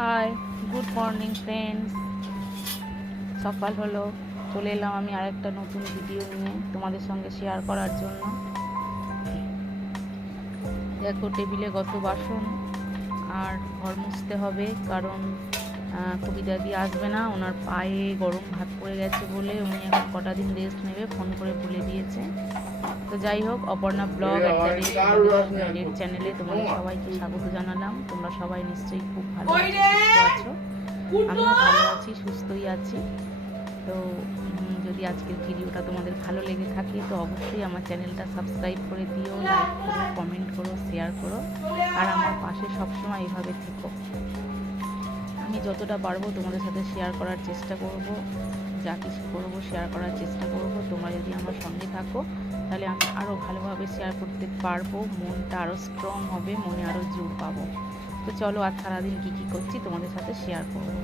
High, good morning friends. সকাল হলো, চলে এলাম আমি আরেকটা নতুন ভিডিও নিয়ে তোমাদের সঙ্গে শেয়ার করার জন্য। দেখো, টেবিলে কত বাসন, আর ঘর মুছতে হবে, কারণ কবিতাদি আসবে না, ওনার পায়ে গরম ভাত পড়ে গেছে বলে উনি এখন কটা দিন রেস্ট নেবে, ফোন করে বলে দিয়েছে। তো যাই হোক, অপর্ণা ব্লগ একটা রেড চ্যানেলে তোমাদের সবাইকে স্বাগত জানালাম। তোমরা সবাই নিশ্চয়ই খুব ভালো আছো, আমিও ভালো আছি, সুস্থই আছি। তো যদি আজকের ভিডিওটা তোমাদের ভালো লেগে থাকে তো অবশ্যই আমার চ্যানেলটা সাবস্ক্রাইব করে দিও, লাইক করো, কমেন্ট করো, শেয়ার করো, আর আমার পাশে সবসময় এভাবে থেকো। আমি যতটা পারবো তোমাদের সাথে শেয়ার করার চেষ্টা করব, যা কিছু করবো শেয়ার করার চেষ্টা করব। তোমরা যদি আমার সঙ্গে থাকো তাহলে আমি আরও ভালোভাবে শেয়ার করতে পারবো, মনটা আরও স্ট্রং হবে, মনে আরও জোর পাবো। তো চলো, আজ সারাদিন কী কী করছি তোমাদের সাথে শেয়ার করবো।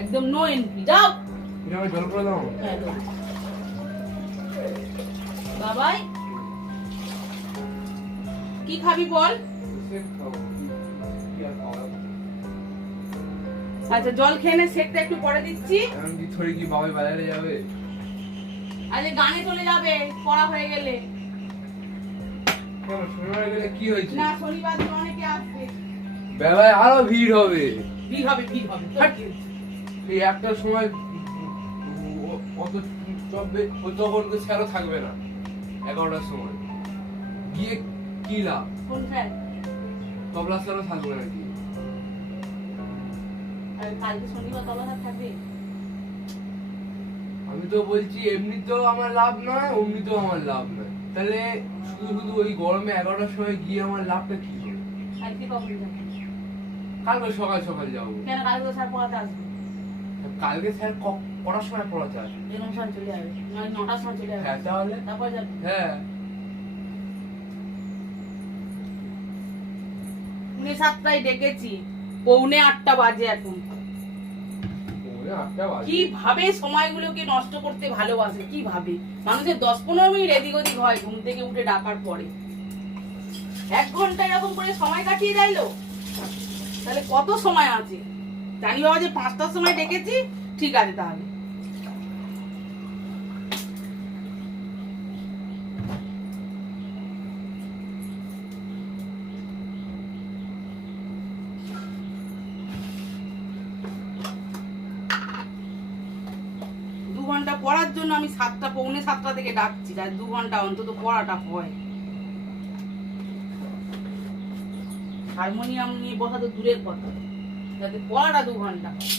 একদম নো এন্ট্রি, যাও। জল করে দাও। বাবাই, কি খাবি বল? আচ্ছা, জল খেয়ে নে, সেটটা একটু পরে দিচ্ছি। আমি থরি কি বাবাই বাজারে যাবে? আরে গানে চলে যাবে পড়া হয়ে গেলে। কেন শনিবার গেলে কি হয়েছে? না, শনিবার দিন অনেকে আসবে, বেলায় আরো ভিড় হবে। ভিড় হবে, ভিড় হবে। এই একটা সময় অত চলবে, ও তখন তো স্যারও থাকবে না 11টার সময় গিয়ে কি লাভ? কোন স্যার? তবলা স্যারও থাকবে না কি? আর কালকে শনিবার তবলা থাকবে। আমি তো বলছি এমনিতেও আমার লাভ নয়, অমনিতেও আমার লাভ নয়, তাহলে শুধু শুধু ওই গরমে 11টার সময় গিয়ে আমার লাভটা কি হবে? আজকে কখন যাবে? কালকে সকাল সকাল যাবো। কেন, কালকে তো স্যার পড়াতে আসবে। কালকে স্যার কটার সময় পড়াতে আসবে? এরকম সময় চলে যাবে, নয় 9টার সময় চলে যাবে। হ্যাঁ, তাহলে তারপর যাবে। হ্যাঁ, 7টায় ডেকেছি, 7:45 বাজে এখন। কিভাবে সময়গুলোকে নষ্ট করতে ভালোবাসে, কিভাবে মানুষের 10-15 মিনিট এদিক ওদিক হয় ঘুম থেকে উঠে ডাকার পরে, 1 ঘন্টা এরকম করে সময় কাটিয়ে যাইলো, তাহলে কত সময় আছে? জানি বাবা যে 5টার সময় ডেকেছি, ঠিক আছে তাহলে। ঘন্টা পড়ার জন্য আমি 7:45 থেকে ডাকছি, যাতে 2 ঘন্টা অন্তত পড়াটা হয়। হারমোনিয়াম নিয়ে বসা তো দূরের কথা, যাতে পড়াটা 2 ঘন্টা হয়।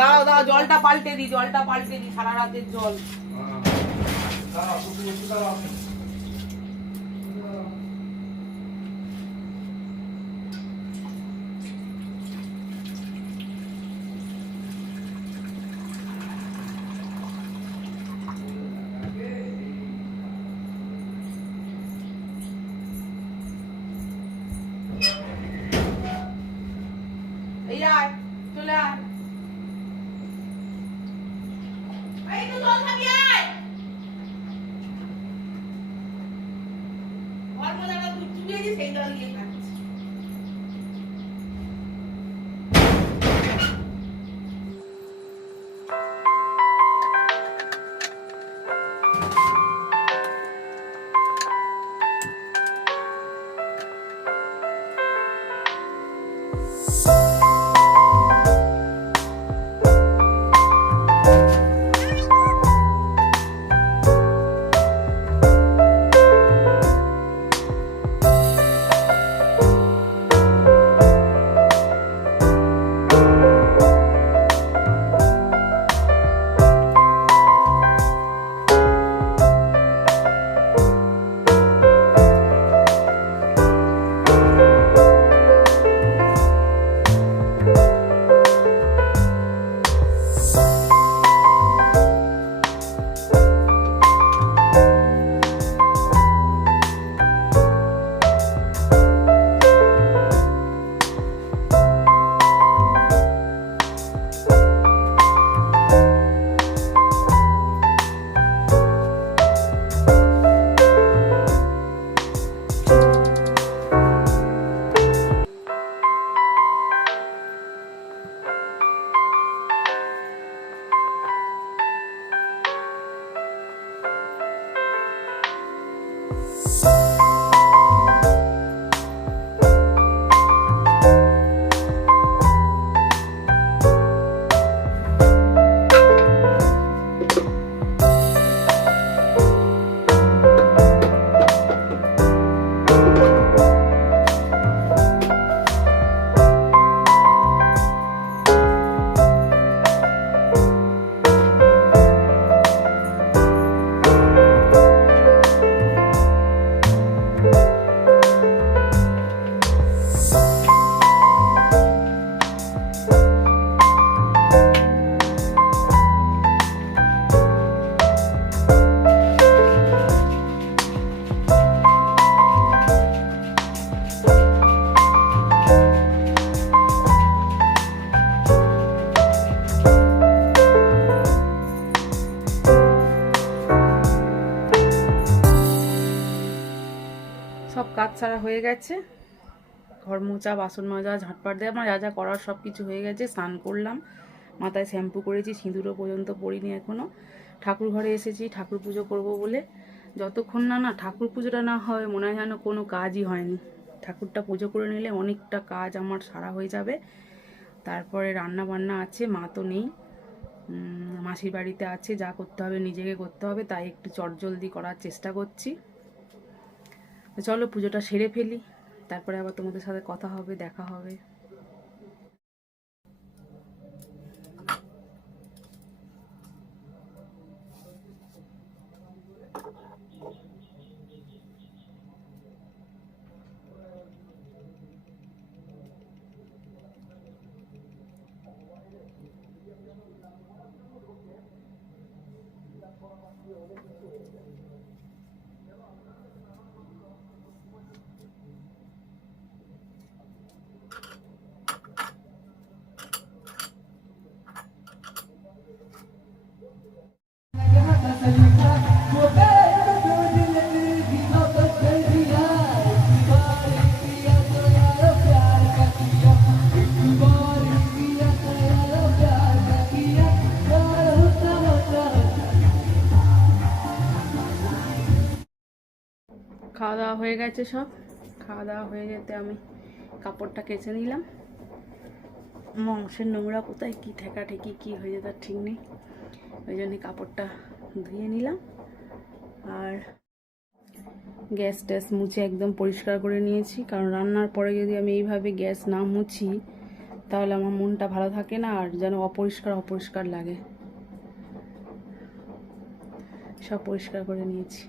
দাও দাও, জলটা পাল্টে দি, সারা রাতের জল। এই আয়, চলে আয়। সব কাজ ছাড়া হয়ে গেছে, ঘর মোছা, বাসন মাজা, ঝাঁটপাট দেওয়া, আমার যা যা করার সব কিছু হয়ে গেছে। স্নান করলাম, মাথায় শ্যাম্পু করেছি, সিঁদুরও পর্যন্ত পরিনি এখনও। ঠাকুর ঘরে এসেছি ঠাকুর পুজো করব বলে। যতক্ষণ না ঠাকুর পুজোটা না হয় মনে হয় যেন কোনো কাজই হয়নি। ঠাকুরটা পুজো করে নিলে অনেকটা কাজ আমার সারা হয়ে যাবে। তারপরে রান্না বান্না আছে, মা তো নেই, মাসির বাড়িতে আছে, যা করতে হবে নিজেকে করতে হবে, তাই একটু চটজলদি করার চেষ্টা করছি। চলো পুজোটা সেরে ফেলি, তারপরে আবার তোমাদের সাথে কথা হবে, দেখা হবে। খাওয়া দাওয়া হয়ে গেছে, সব খাওয়া দাওয়া হয়ে যেতে আমি কাপড়টা কেচে নিলাম। মাংসের নোংরা কোথায় কী ঠেকাঠেকি কী হয়ে যেত ঠিক নেই, ওই জন্যে কাপড়টা ধুয়ে নিলাম। আর গ্যাস ট্যাস মুছে একদম পরিষ্কার করে নিয়েছি, কারণ রান্নার পরে যদি আমি এইভাবে গ্যাস না মুছি তাহলে আমার মনটা ভালো থাকে না, আর যেন অপরিষ্কার অপরিষ্কার লাগে। সব পরিষ্কার করে নিয়েছি।